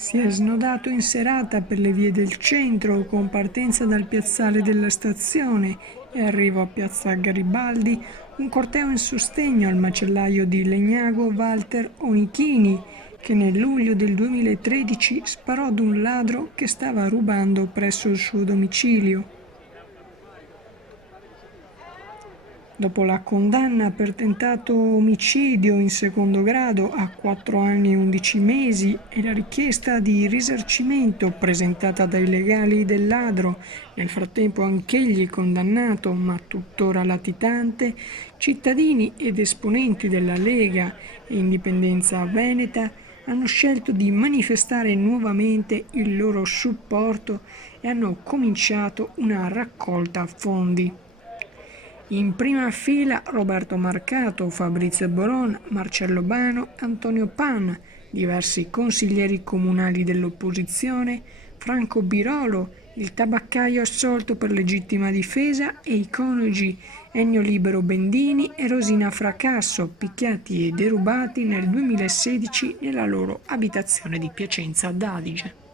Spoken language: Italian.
Si è snodato in serata per le vie del centro con partenza dal piazzale della stazione e arrivo a piazza Garibaldi, un corteo in sostegno al macellaio di Legnago Walter Onichini, che nel luglio del 2013 sparò ad un ladro che stava rubando presso il suo domicilio. Dopo la condanna per tentato omicidio in secondo grado a 4 anni e 11 mesi e la richiesta di risarcimento presentata dai legali del ladro, nel frattempo anch'egli condannato ma tuttora latitante, cittadini ed esponenti della Lega e Indipendenza Veneta hanno scelto di manifestare nuovamente il loro supporto e hanno cominciato una raccolta fondi. In prima fila Roberto Marcato, Fabrizio Boron, Marcello Bano, Antonio Pan, diversi consiglieri comunali dell'opposizione, Franco Birolo, il tabaccaio assolto per legittima difesa e i coniugi Ennio Libero Bendini e Rosina Fracasso, picchiati e derubati nel 2016 nella loro abitazione di Piacenza d'Adige.